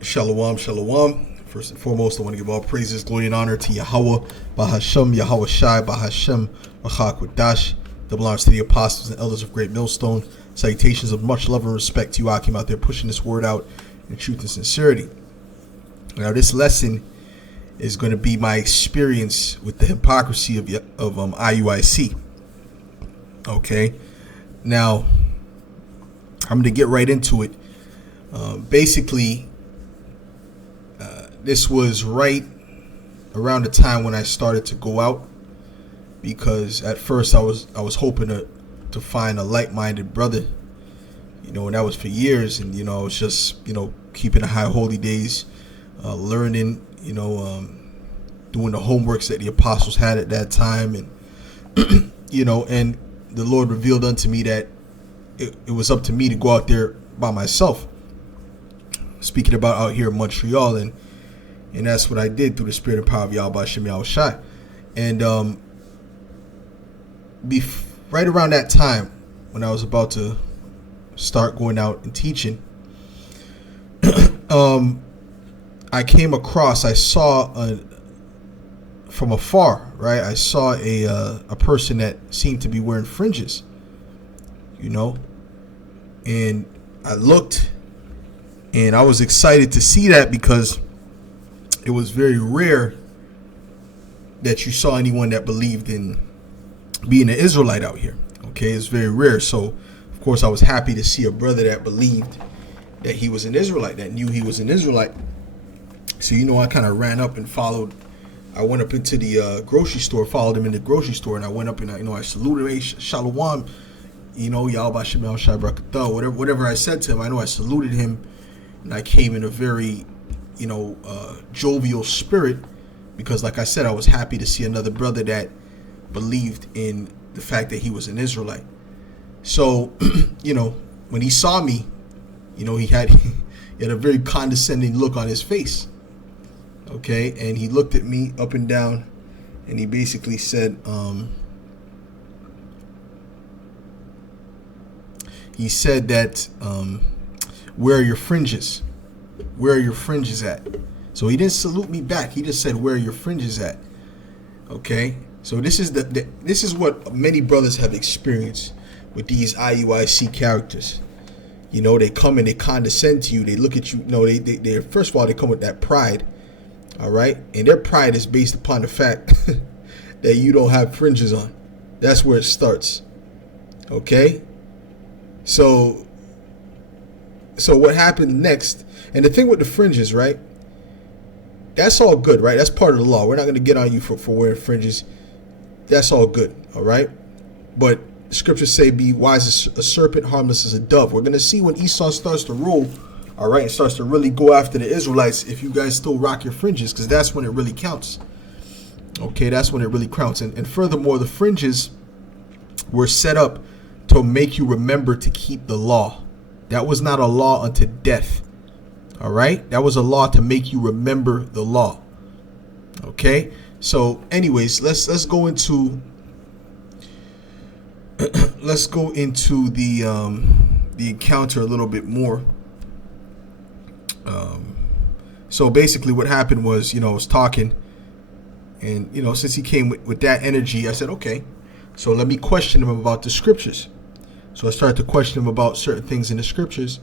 Shalom, shalom. First and foremost, I want to give all praises, glory, and honor to Yahawah, Bahashem, YAHAWASHI, Bahashem, YAHAWAH. Double honors to the apostles and elders of Great Millstone. Salutations of much love and respect to you, Akim, out there pushing this word out in truth and sincerity. Now, this lesson is going to be my experience with the hypocrisy of IUIC. Okay? Now, I'm going to get right into it. Basically, this was right around the time when I started to go out, because at first I was hoping to find a like-minded brother, and that was for years. And I was just keeping the high holy days, learning, doing the homeworks that the apostles had at that time, and and the Lord revealed unto me that it was up to me to go out there by myself. Speaking about out here in Montreal, and that's what I did through the spirit and power of YAHAWASHI. And right around that time, when I was about to start going out and teaching, I saw from afar, right? I saw a person that seemed to be wearing fringes, and I looked, and I was excited to see that, because it was very rare that you saw anyone that believed in being an Israelite out here. Okay, it's very rare. So, of course, I was happy to see a brother that believed that he was an Israelite, that knew he was an Israelite. So, I kind of ran up and followed. I went up into the grocery store, followed him in the grocery store, and I went up and I saluted, hey, shalom, Yahweh Shemel Shai Barakatah, whatever I said to him. I know I saluted him, and I came in a very jovial spirit, because like I said, I was happy to see another brother that believed in the fact that he was an Israelite. So, when he saw me, he had a very condescending look on his face. Okay, and he looked at me up and down, and he basically said, he said that, where are your fringes? Where are your fringes at? So he didn't salute me back. He just said, where are your fringes at? Okay. So this is what many brothers have experienced with these IUIC characters. They come and they condescend to you. They look at you. They first of all, they come with that pride. All right. And their pride is based upon the fact that you don't have fringes on. That's where it starts. Okay. So what happened next? And the thing with the fringes, right? That's all good, right? That's part of the law. We're not going to get on you for wearing fringes. That's all good, all right? But scriptures say, be wise as a serpent, harmless as a dove. We're going to see when Esau starts to rule, all right, and starts to really go after the Israelites, if you guys still rock your fringes, because that's when it really counts. Okay, that's when it really counts. And furthermore, the fringes were set up to make you remember to keep the law. That was not a law unto death. All right, that was a law to make you remember the law. Okay, so anyways, let's go into the encounter a little bit more. So basically, what happened was, I was talking, and since he came with that energy, I said, okay, so let me question him about the scriptures. So I started to question him about certain things in the scriptures.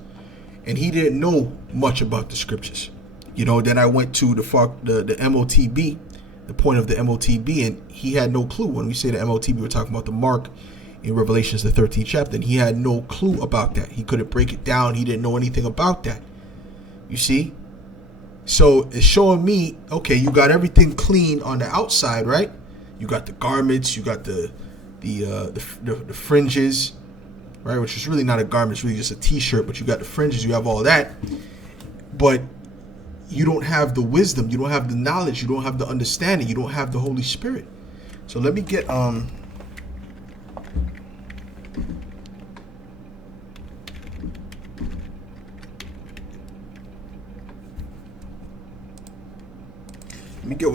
And he didn't know much about the scriptures. Then I went to the MOTB, the point of the MOTB, and he had no clue. When we say the MOTB, we're talking about the mark in Revelations, the 13th chapter. And he had no clue about that. He couldn't break it down. He didn't know anything about that. You see? So it's showing me, okay, you got everything clean on the outside, right? You got the garments, you got the fringes, right, which is really not a garment, it's really just a t-shirt, but you got the fringes, you have all that, but you don't have the wisdom, you don't have the knowledge, you don't have the understanding, you don't have the Holy Spirit. So let me get what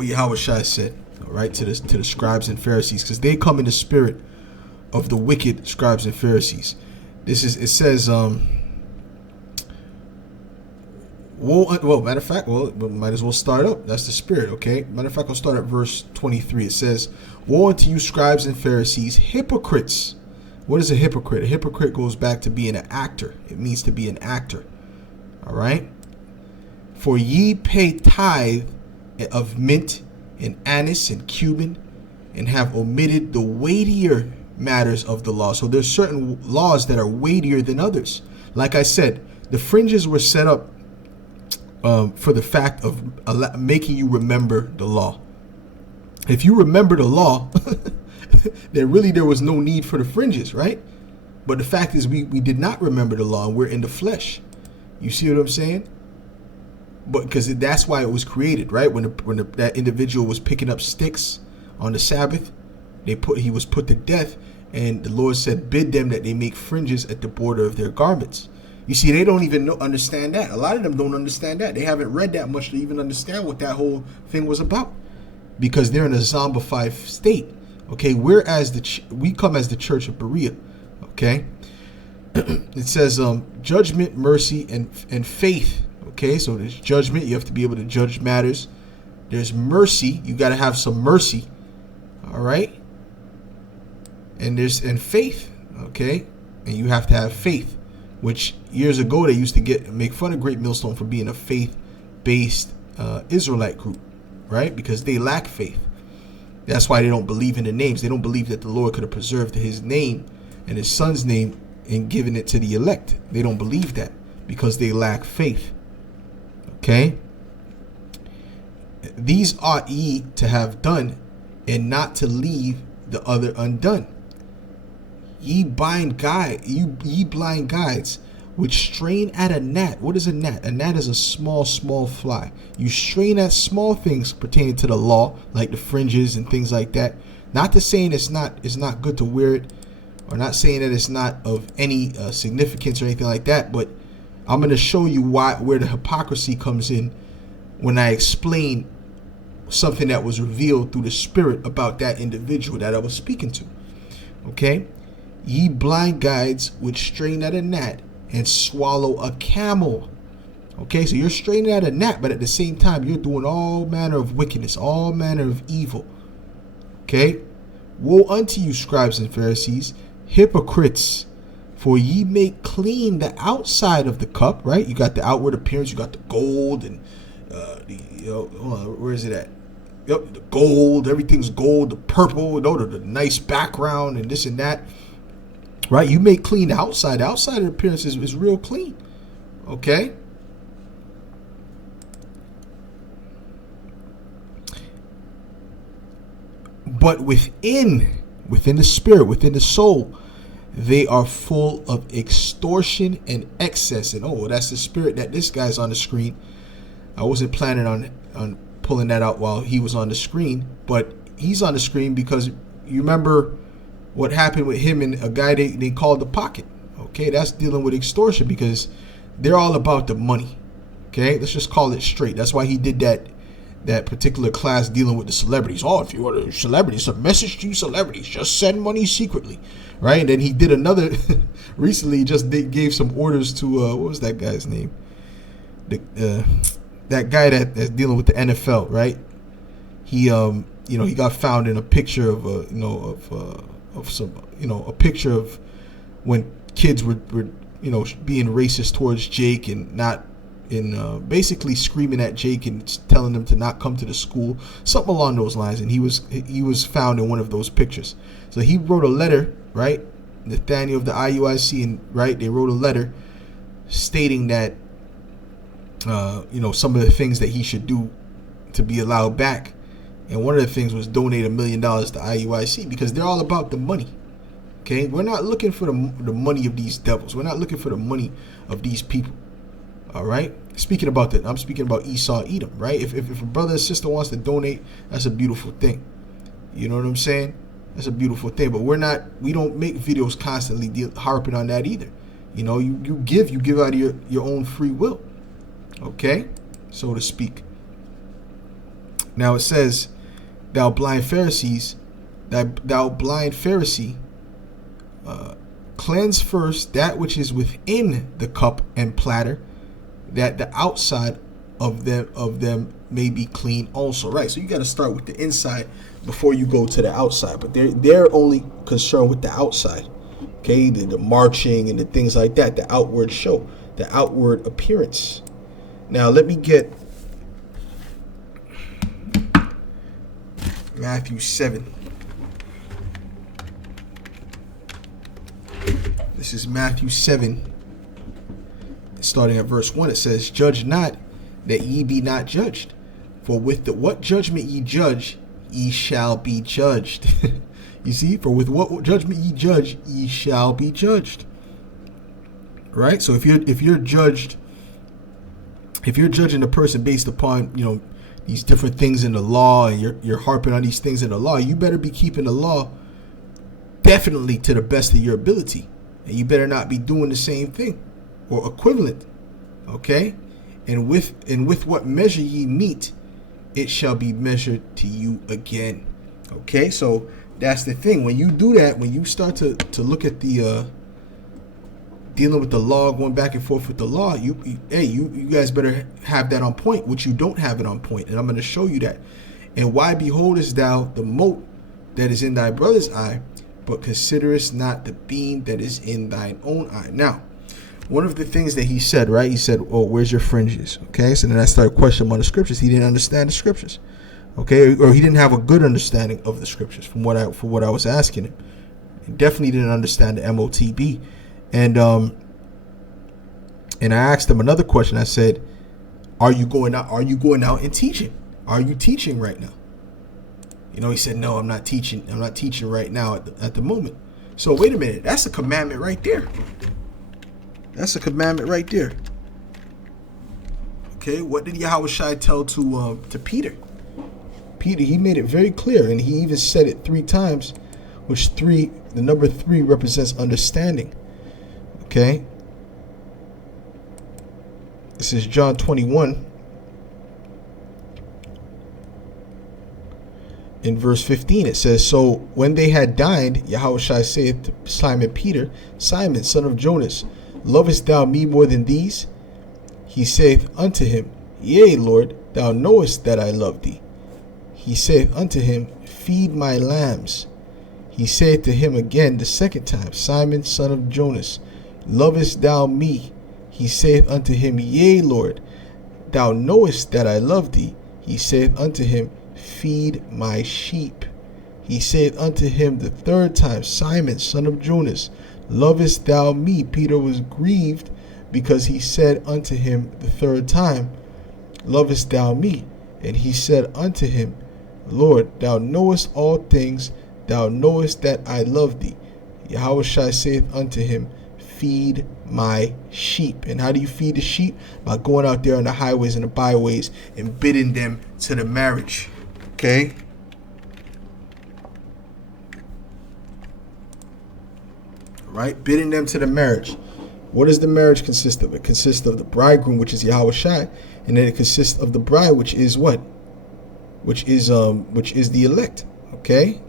Yahawashi said, all right, to the scribes and Pharisees, because they come in the spirit of the wicked scribes and Pharisees. It says Well, matter of fact, we might as well start up. That's the spirit, okay? Matter of fact, I'll start at verse 23. It says, "Woe unto you, scribes and Pharisees, hypocrites." What is a hypocrite? A hypocrite goes back to being an actor. It means to be an actor. All right? "For ye pay tithe of mint and anise and cumin, and have omitted the weightier matters of the law." So there's certain laws that are weightier than others. Like I said, the fringes were set up for the fact of making you remember the law. If you remember the law, then really there was no need for the fringes, right? But the fact is we did not remember the law, and we're in the flesh. You see what I'm saying? But because that's why it was created, right? When that individual was picking up sticks on the Sabbath, he was put to death, and the Lord said, "Bid them that they make fringes at the border of their garments." You see, they don't even understand that. A lot of them don't understand that. They haven't read that much to even understand what that whole thing was about, because they're in a zombified state. Okay, whereas we come as the Church of Berea. Okay, it says judgment, mercy, and faith. Okay, so there's judgment. You have to be able to judge matters. There's mercy. You got to have some mercy. All right, and faith. Okay, and you have to have faith. Which years ago they used to make fun of Great Millstone for being a faith-based Israelite group, right? Because they lack faith. That's why they don't believe in the names. They don't believe that the Lord could have preserved his name and his son's name and given it to the elect. They don't believe that because they lack faith. Okay? "These ought ye to have done, and not to leave the other undone. Ye blind guides, which strain at a gnat." What is a gnat? A gnat is a small fly. You strain at small things pertaining to the law, like the fringes and things like that. Not to saying it's not good to wear it, or not saying that it's not of any significance or anything like that. But I'm going to show you where the hypocrisy comes in when I explain something that was revealed through the Spirit about that individual that I was speaking to. Okay? "Ye blind guides, which strain at a gnat and swallow a camel." Okay, so you're straining at a gnat, but at the same time, you're doing all manner of wickedness, all manner of evil. Okay? "Woe unto you, scribes and Pharisees, hypocrites, for ye make clean the outside of the cup," right? You got the outward appearance, you got the gold, and where is it at? Yep, the gold, everything's gold, the purple, the nice background, and this and that. Right, you make clean the outside. The outside appearance is real clean. Okay. But within the spirit, within the soul, they are full of extortion and excess. And that's the spirit that this guy's on the screen. I wasn't planning on pulling that out while he was on the screen, but he's on the screen because you remember what happened with him and a guy they called the Pocket. Okay, that's dealing with extortion because they're all about the money. Okay, let's just call it straight. That's why he did that particular class dealing with the celebrities. If you want a celebrity, it's a message to you celebrities. Just send money secretly, right? And then he did another recently. They gave some orders to what was that guy's name? That guy that's dealing with the NFL, right? He he got found in a picture of a picture of when kids were being racist towards Jake and not basically screaming at Jake and telling them to not come to the school, something along those lines. And he was found in one of those pictures. So he wrote a letter, right? Nathaniel of the IUIC, and right, they wrote a letter stating that some of the things that he should do to be allowed back. And one of the things was donate $1 million to IUIC because they're all about the money. Okay, we're not looking for the money of these devils. We're not looking for the money of these people. All right. I'm speaking about Esau, Edom. Right. If a brother or sister wants to donate, that's a beautiful thing. You know what I'm saying? That's a beautiful thing. But we don't make videos constantly harping on that either. You give out of your own free will. Okay, so to speak. Now it says, thou blind Pharisee, cleanse first that which is within the cup and platter, that the outside of them may be clean also, right? So you got to start with the inside before you go to the outside. But they're only concerned with the outside, okay? The marching and the things like that, the outward show, the outward appearance. Now let me get Matthew 7. This is Matthew 7, starting at verse 1. It says, "Judge not, that ye be not judged. For with what judgment ye judge, ye shall be judged." You see, for with what judgment ye judge, ye shall be judged. Right? So if you're judging a person based upon, these different things in the law, and you're harping on these things in the law, you better be keeping the law definitely to the best of your ability. And you better not be doing the same thing or equivalent. Okay? And with what measure ye meet, it shall be measured to you again. Okay? So that's the thing. When you do that, when you start to look at the dealing with the law, going back and forth with the law, you guys better have that on point, which you don't have it on point. And I'm going to show you that. And why beholdest thou the mote that is in thy brother's eye, but considerest not the beam that is in thine own eye? Now, one of the things that he said, right? He said, "Oh, where's your fringes?" Okay, so then I started questioning him on the scriptures. He didn't understand the scriptures, okay, or he didn't have a good understanding of the scriptures from what I was asking him. He definitely didn't understand the MOTB, and I asked him another question. I said, "Are you going out? Are you going out and teaching? Are you teaching right now?" He said, "No, I'm not teaching. I'm not teaching right now at the moment." So wait a minute, that's a commandment right there. That's a commandment right there. Okay, what did Yahawashi tell to Peter? Peter, he made it very clear, and he even said it 3 times, which the number 3 represents understanding. Okay, this is John 21. In verse 15, it says, "So when they had dined, Yahawashi saith to Simon Peter, Simon, son of Jonas, lovest thou me more than these? He saith unto him, Yea, Lord, thou knowest that I love thee. He saith unto him, Feed my lambs. He saith to him again the second time, Simon, son of Jonas, lovest thou me? He saith unto him, Yea, Lord, thou knowest that I love thee. He saith unto him, Feed my sheep. He saith unto him the third time, Simon, son of Jonas, lovest thou me? Peter was grieved because he said unto him the third time, Lovest thou me? And he said unto him, Lord, thou knowest all things, thou knowest that I love thee. Yahawashi saith unto him, Feed my sheep. And how do you feed the sheep? By going out there on the highways and the byways and bidding them to the marriage. Okay? Right? Bidding them to the marriage. What does the marriage consist of? It consists of the bridegroom, which is Yahawashi, and then it consists of the bride, which is what? Which is the elect. Okay?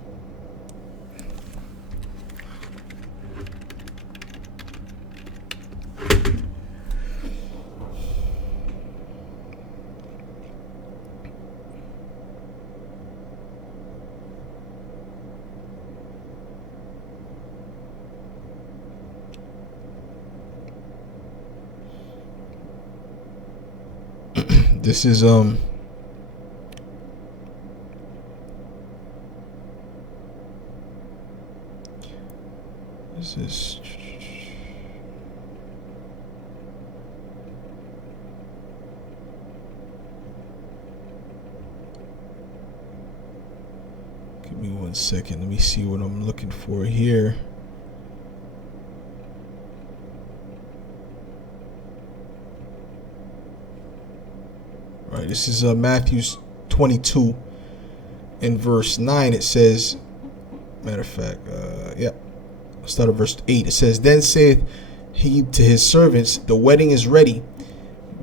This is give me 1 second. Let me see what I'm looking for here. Right, this is Matthew 22 in verse 9. It says, matter of fact, I'll start at verse 8. It says, Then saith he to his servants, The wedding is ready,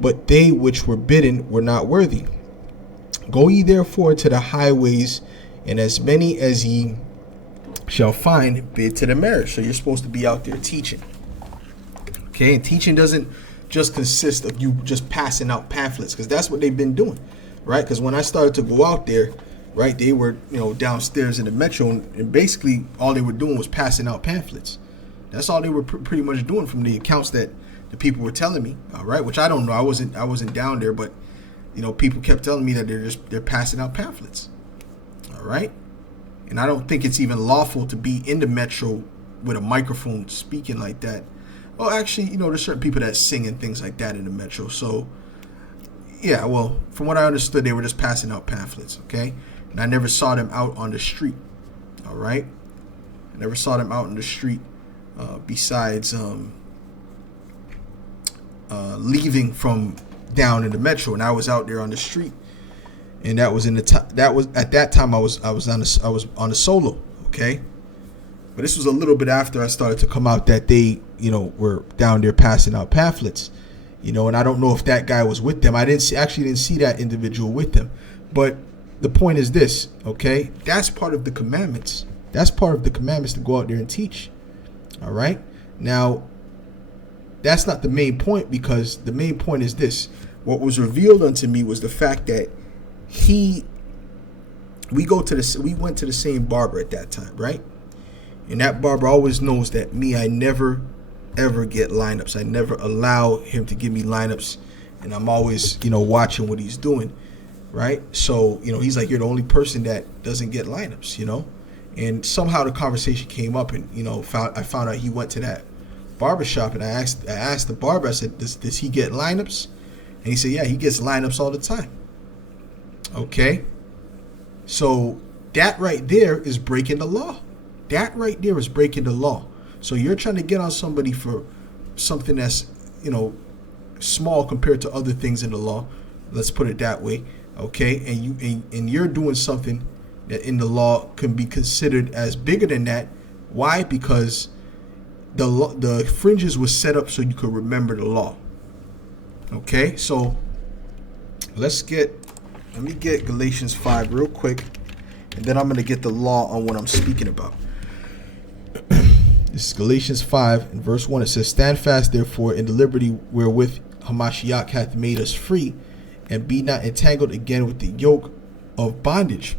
but they which were bidden were not worthy. Go ye therefore to the highways, and as many as ye shall find, bid to the marriage. So you're supposed to be out there teaching. Okay, and teaching doesn't just consist of you just passing out pamphlets, because that's what they've been doing, right? Because when I started to go out there, right, they were, downstairs in the metro, and basically all they were doing was passing out pamphlets. That's all they were pretty much doing from the accounts that the people were telling me, all right, which I don't know. I wasn't down there, but people kept telling me that they're passing out pamphlets, all right. And I don't think it's even lawful to be in the metro with a microphone speaking like that. Well, actually, there's certain people that sing and things like that in the metro. So, yeah, well, from what I understood, they were just passing out pamphlets, okay? And I never saw them out on the street, all right? I never saw them out on the street besides leaving from down in the metro, and I was out there on the street. And that was at that time I was on a solo, okay? But this was a little bit after I started to come out that they, were down there passing out pamphlets, and I don't know if that guy was with them. I didn't see that individual with them. But the point is this, okay? That's part of the commandments. That's part of the commandments to go out there and teach. All right? Now, that's not the main point, because the main point is this. What was revealed unto me was the fact that we went to the same barber at that time, right? And that barber always knows that I never ever get lineups. I never allow him to give me lineups, and I'm always, watching what he's doing, right? So, he's like, you're the only person that doesn't get lineups, And somehow the conversation came up, and I found out he went to that barbershop, and I asked the barber, I said, does he get lineups? And he said, yeah, he gets lineups all the time. Okay, so that right there is breaking the law. That right there is breaking the law. So you're trying to get on somebody for something that's, small compared to other things in the law. Let's put it that way. Okay, and you're doing something that in the law can be considered as bigger than that. Why? Because the fringes was set up so you could remember the law. Okay, so let me get Galatians 5 real quick, and then I'm going to get the law on what I'm speaking about. This is Galatians 5 and verse 1. It says, stand fast, therefore, in the liberty wherewith Hamashiach hath made us free, and be not entangled again with the yoke of bondage.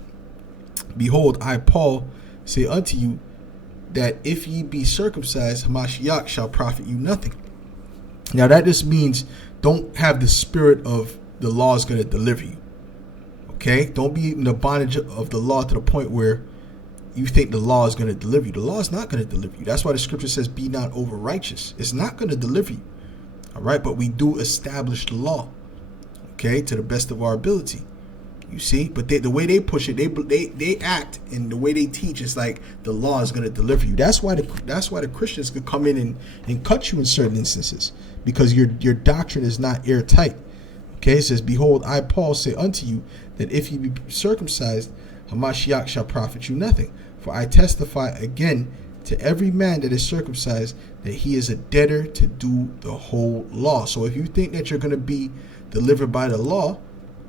Behold, I, Paul, say unto you, that if ye be circumcised, Hamashiach shall profit you nothing. Now that just means don't have the spirit of the law is going to deliver you. Okay? Don't be in the bondage of the law to the point where you think the law is going to deliver you. The law is not going to deliver you. That's why the scripture says, be not over righteous. It's not going to deliver you. All right? But we do establish the law, okay, to the best of our ability. You see? But the way they push it, they act, and the way they teach is like the law is going to deliver you. That's why the Christians could come in and cut you in certain instances, because your doctrine is not airtight. Okay? It says, behold, I, Paul, say unto you, that if ye be circumcised, Hamashiach shall profit you nothing. For I testify again to every man that is circumcised, that he is a debtor to do the whole law. So if you think that you're going to be delivered by the law,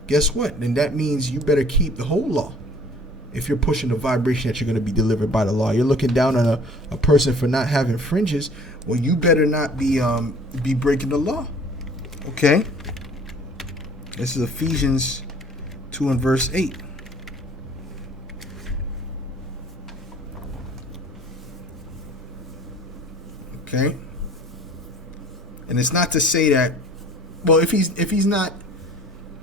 guess what? Then that means you better keep the whole law. If you're pushing the vibration that you're going to be delivered by the law, you're looking down on a person for not having fringes. Well, you better not be breaking the law. Okay? This is Ephesians 2 and verse 8. Okay? And it's not to say that, well, if he's not,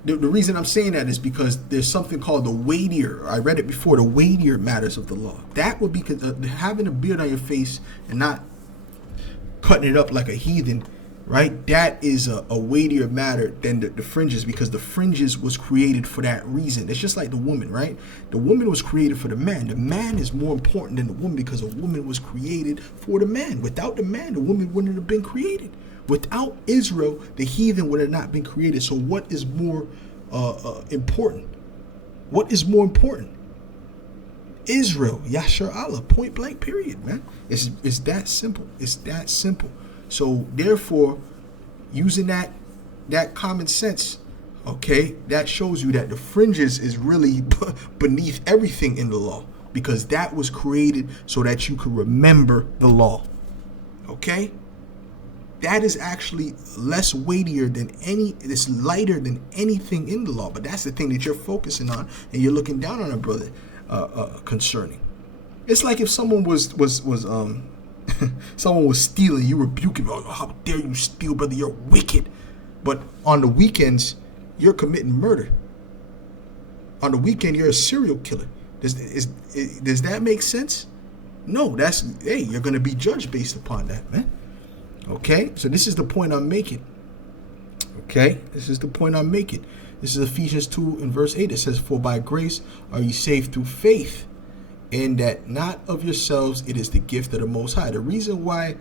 the reason I'm saying that is because there's something called the weightier, I read it before, the weightier matters of the law. That would be having a beard on your face and not cutting it up like a heathen, right? That is a weightier matter than the fringes, because the fringes was created for that reason. It's just like the woman, right? The woman was created for the man. The man is more important than the woman, because a woman was created for the man. Without the man, the woman wouldn't have been created. Without Israel, the heathen would have not been created. So what is more important? What is more important? Israel, Yashar Allah, point blank, period, man. It's that simple. It's that simple. So therefore, using that common sense, okay, that shows you that the fringes is really beneath everything in the law, because that was created so that you could remember the law. Okay? that is actually less weightier than it's lighter than anything in the law. But that's the thing that you're focusing on, and you're looking down on a brother concerning. It's like if someone was someone was stealing, you rebuke him. Oh, how dare you steal, brother? You're wicked. But on the weekends, you're committing murder. On the weekend, you're a serial killer. Does that make sense? No, you're going to be judged based upon that, man. Okay, so this is the point I'm making. Okay, this is the point I'm making. This is Ephesians 2 and verse 8. It says, "For by grace are ye saved through faith, and that not of yourselves, it is the gift of the Most High." The reason why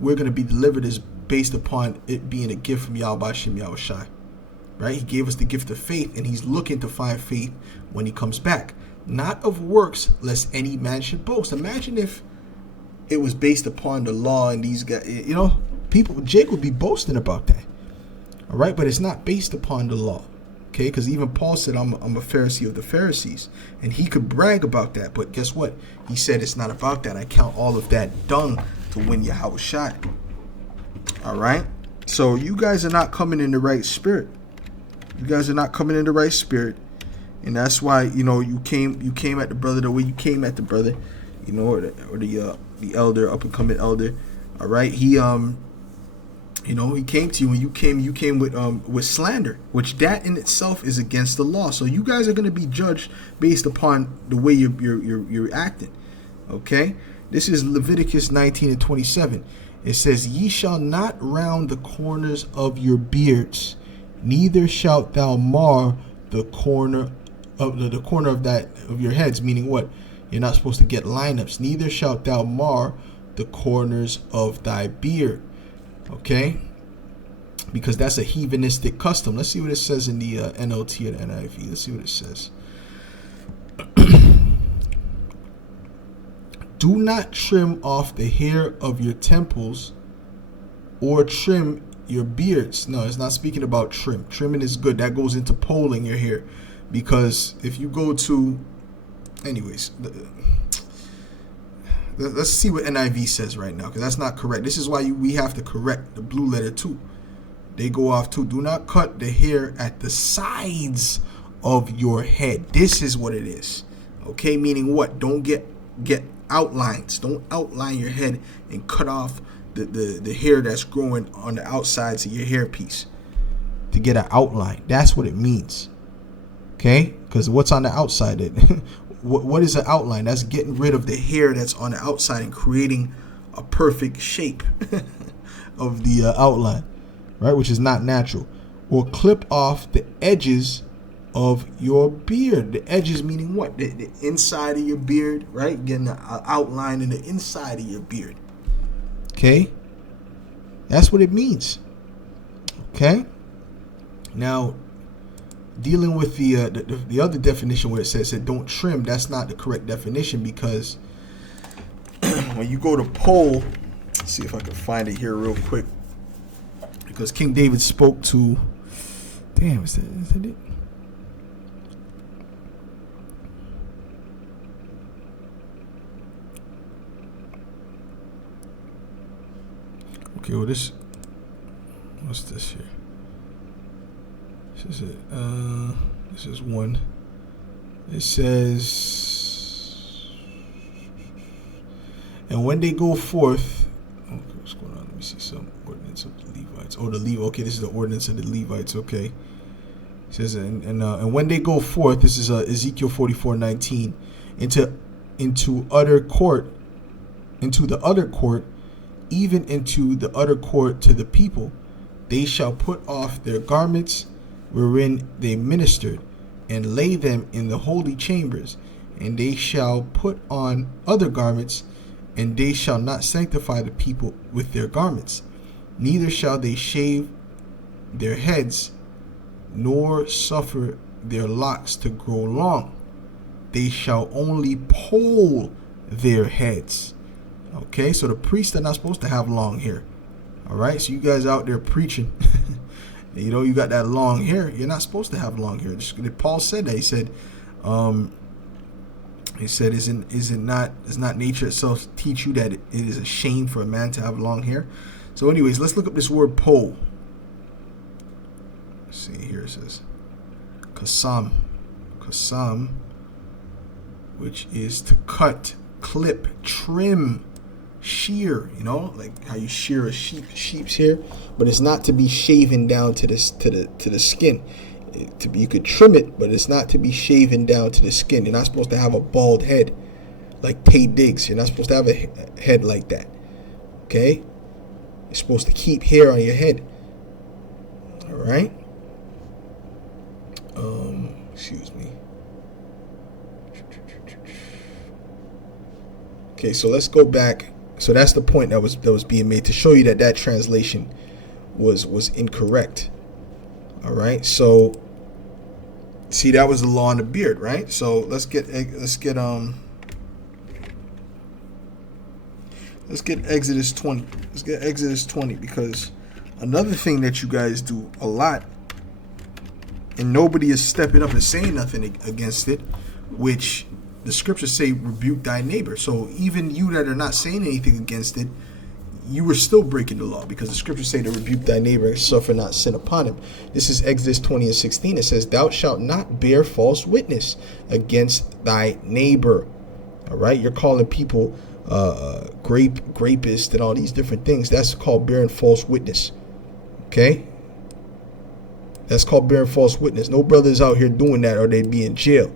we're going to be delivered is based upon it being a gift from YAHAWASHI. Right? He gave us the gift of faith, and he's looking to find faith when he comes back. Not of works, lest any man should boast. Imagine if it was based upon the law and these guys, Jake would be boasting about that. All right, but it's not based upon the law. Okay, because even Paul said, I'm a Pharisee of the Pharisees, and he could brag about that. But guess what? He said it's not about that. I count all of that dung to win YAHAWASHI. All right, so you guys are not coming in the right spirit. You guys are not coming in the right spirit, and that's why you came at the brother the way you came at the brother, or the elder, up and coming elder. All right, he came to you, and you came with slander, which that in itself is against the law. So you guys are going to be judged based upon the way you're acting. Okay, this is Leviticus 19 and 27. It says, "Ye shall not round the corners of your beards, neither shalt thou mar the corner of of your heads." Meaning what? You're not supposed to get lineups. "Neither shalt thou mar the corners of thy beard." Okay, because that's a heathenistic custom. Let's see what it says in the NLT and NIV. Let's see what it says. "Do not trim off the hair of your temples, or trim your beards." No, it's not speaking about trim. Trimming is good. That goes into poling your hair, because if you go to, anyways, let's see what NIV says right now, because that's not correct. This is why we have to correct the blue letter too. They go off too. "Do not cut the hair at the sides of your head." This is what it is. Okay, meaning what? Don't get outlines. Don't outline your head and cut off the hair that's growing on the outsides of your hairpiece to get an outline. That's what it means. Okay, because what's on the outside? What is an outline? That's getting rid of the hair that's on the outside and creating a perfect shape of the outline, right? Which is not natural. "Or clip off the edges of your beard." The edges meaning what? The inside of your beard, right? Getting the outline in the inside of your beard. Okay, that's what it means. Okay, now dealing with the other definition where it says that don't trim, that's not the correct definition, because when you go to poll, let's see if I can find it here real quick, because King David spoke to, is that it? Okay, well what's this here? This is it. This is one. It says, "And when they go forth," okay, what's going on? Let me see some ordinance of the Levites. Oh, okay, this is the ordinance of the Levites. Okay. It says, and when they go forth, this is Ezekiel 44:19, into the other court, even into the other court to the people, they shall put off their garments wherein they ministered, and lay them in the holy chambers, and they shall put on other garments, and they shall not sanctify the people with their garments, neither shall they shave their heads, nor suffer their locks to grow long. They shall only poll their heads." Okay, so the priests are not supposed to have long hair. All right, so you guys out there preaching, you got that long hair. You're not supposed to have long hair. Paul said that. He said, does not nature itself teach you that it is a shame for a man to have long hair? So anyways, let's look up this word pole. Let's see here. It says kasam, which is to cut, clip, trim, shear. You know, like how you shear a sheep's hair, but it's not to be shaven down to the skin. You could trim it, but it's not to be shaven down to the skin. You're not supposed to have a bald head like Tay Diggs. You're not supposed to have a head like that. Okay? You're supposed to keep hair on your head. All right? Excuse me. Okay, so let's go back. So that's the point that was being made to show you that translation was incorrect. All right, so see, that was the law on the beard, right? So let's get Exodus 20. Let's get Exodus 20, because another thing that you guys do a lot, and nobody is stepping up and saying nothing against it, which the scriptures say, rebuke thy neighbor. So even you that are not saying anything against it, you were still breaking the law, because the scriptures say to rebuke thy neighbor and suffer not sin upon him. This is Exodus 20:16. It says, thou shalt not bear false witness against thy neighbor. All right, you're calling people grapist and all these different things. That's called bearing false witness. Okay, that's called bearing false witness. No brothers out here doing that, or they'd be in jail.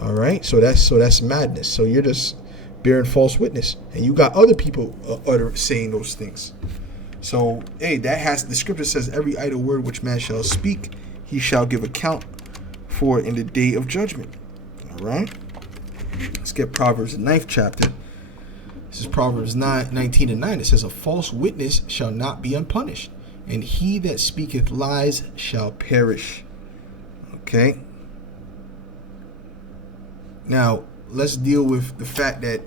All right, so that's madness. So you're just bearing false witness, and you got other people saying those things. So hey, the scripture says, every idle word which man shall speak, he shall give account for in the day of judgment. All right, let's get Proverbs, the 9th chapter. This is Proverbs 19:9. It says, a false witness shall not be unpunished, and he that speaketh lies shall perish. Okay, now let's deal with the fact that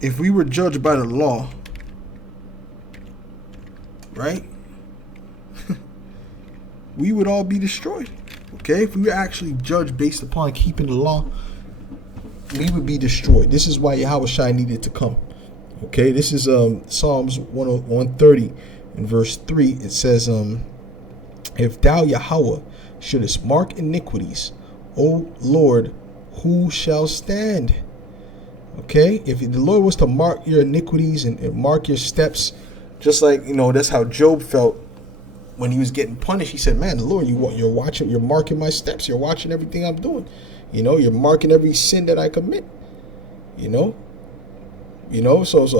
if we were judged by the law, right, we would all be destroyed. Okay, if we were actually judged based upon keeping the law, we would be destroyed. This is why YAHAWASHI needed to come. Okay, this is Psalms 130 and verse 3. It says, if thou, Yahweh, shouldest mark iniquities, O Lord, who shall stand? Okay, if the Lord was to mark your iniquities and mark your steps, just like, that's how Job felt when he was getting punished. He said, man, the Lord, you're watching, you're marking my steps, you're watching everything I'm doing. You're marking every sin that I commit. So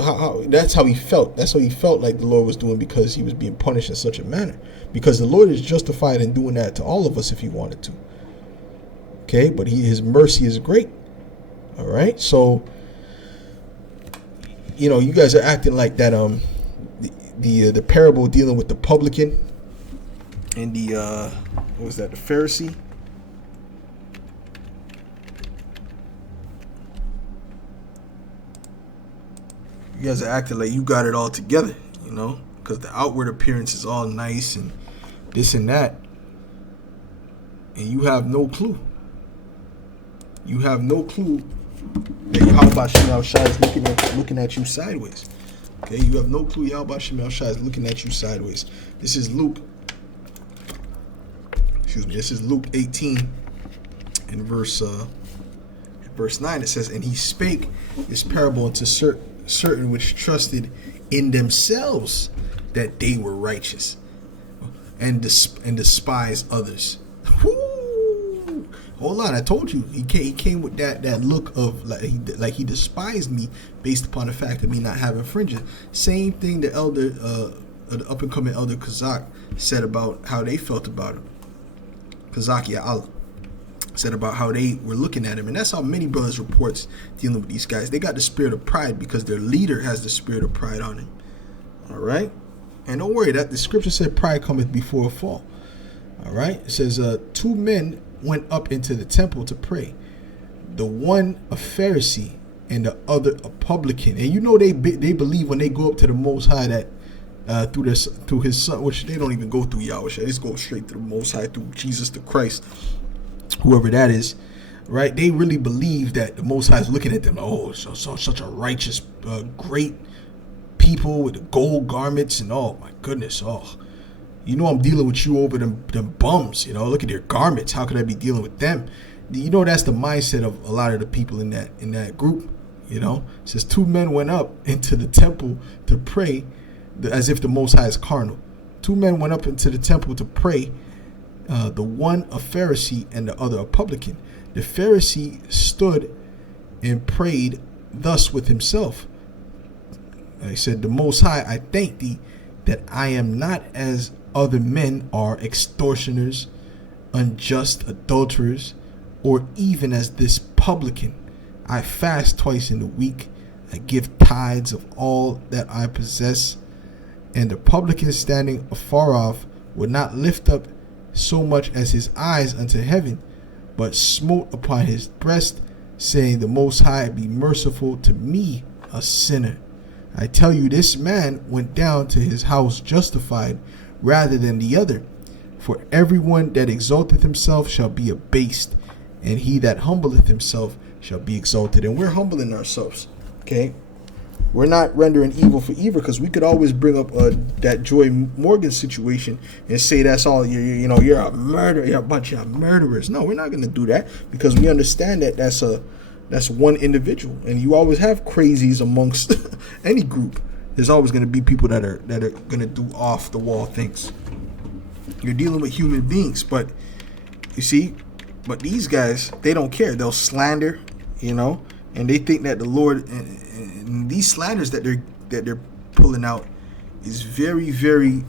how that's how he felt. That's how he felt like the Lord was doing, because he was being punished in such a manner. Because the Lord is justified in doing that to all of us if he wanted to. Okay, but his mercy is great. All right, so you guys are acting like that. The parable dealing with the publican and the what was that? The Pharisee. You guys are acting like you got it all together, because the outward appearance is all nice and this and that, and you have no clue. You have no clue that YAHAWASHI is looking at you sideways. Okay, you have no clue YAHAWASHI is looking at you sideways. This is Luke. This is Luke 18 and verse 9. It says, and he spake this parable unto certain which trusted in themselves that they were righteous, and despised others. Woo! Hold on, I told you he came with that look of like he despised me based upon the fact of me not having fringes. Same thing the elder, the up and coming elder Kazak said about how they felt about him. Kazak Allah said about how they were looking at him, and that's how many brothers reports dealing with these guys. They got the spirit of pride because their leader has the spirit of pride on him. All right, and don't worry, that the scripture said pride cometh before a fall. All right, it says 2 men went up into the temple to pray, the one a Pharisee and the other a publican. And they believe when they go up to the Most High that through his son, which they don't even go through Yahweh, they just go straight to the Most High through Jesus the Christ, whoever that is, right? They really believe that the Most High is looking at them. Oh, so such a righteous, great people with the gold garments and oh my goodness, oh, you know I'm dealing with you over them bums. You know, look at their garments. How could I be dealing with them? You know, that's the mindset of a lot of the people in that group. You know, it says 2 men went up into the temple to pray, as if the Most High is carnal. 2 men went up into the temple to pray, the one a Pharisee and the other a publican. The Pharisee stood and prayed thus with himself. He said, the Most High, I thank thee that I am not as other men are, extortioners, unjust adulterers, or even as this publican. I fast twice in the week. I give tithes of all that I possess. And the publican standing afar off would not lift up so much as his eyes unto heaven, but smote upon his breast, saying, the Most High be merciful to me, a sinner. I tell you, this man went down to his house justified rather than the other. For everyone that exalteth himself shall be abased, and he that humbleth himself shall be exalted. And we're humbling ourselves, okay? We're not rendering evil for evil, because we could always bring up that Joy Morgan situation and say that's all, you're a murderer, you're a bunch of murderers. No, we're not going to do that, because we understand that that's one individual, and you always have crazies amongst any group. There's always going to be people that are going to do off the wall things. You're dealing with human beings, but you see, but these guys, they don't care. They'll slander, and they think that the Lord, and these slanders that they're pulling out is very, very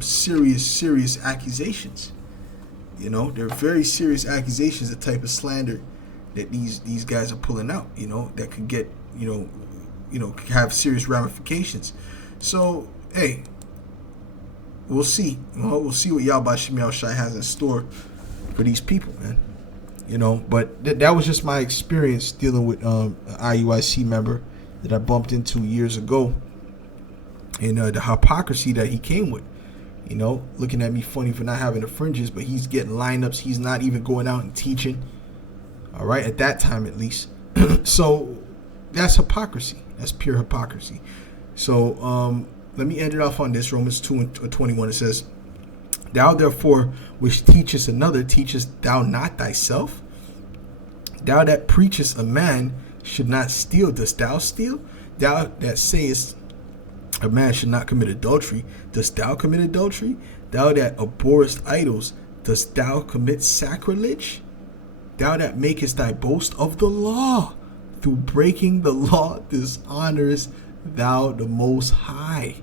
serious accusations. They're very serious accusations, the type of slander that these guys are pulling out, that could get, have serious ramifications. So, hey, we'll see. We'll see what YAHAWASHI has in store for these people, man. But that was just my experience dealing with an IUIC member that I bumped into years ago, and the hypocrisy that he came with. Looking at me funny for not having the fringes, but he's getting lineups. He's not even going out and teaching. All right, at that time at least. So that's hypocrisy. That's pure hypocrisy. So let me end it off on this. Romans 2:21. It says, thou therefore which teachest another, teachest thou not thyself? Thou that preachest a man should not steal, dost thou steal? Thou that sayest a man should not commit adultery, dost thou commit adultery? Thou that abhorrest idols, dost thou commit sacrilege? Thou that makest thy boast of the law, through breaking the law dishonorest thou the Most High.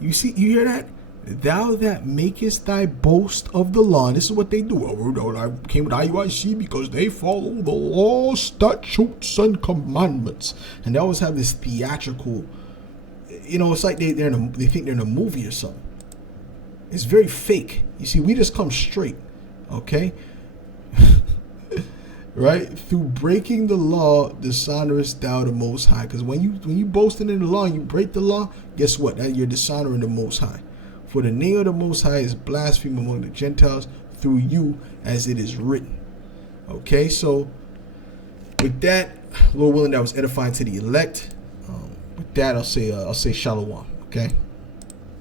You hear that? Thou that makest thy boast of the law. And this is what they do. I came with IUIC because they follow the law, statutes, and commandments. And they always have this theatrical, it's like they think they're in a movie or something. It's very fake. You see, we just come straight, okay? Right? Through breaking the law, dishonorest thou the Most High. Because when you boasting in the law and you break the law, guess what? That you're dishonoring the Most High. For the name of the Most High is blasphemed among the Gentiles through you, as it is written. Okay, so with that, Lord willing, that was edifying to the elect. With that, I'll say shalom. Okay.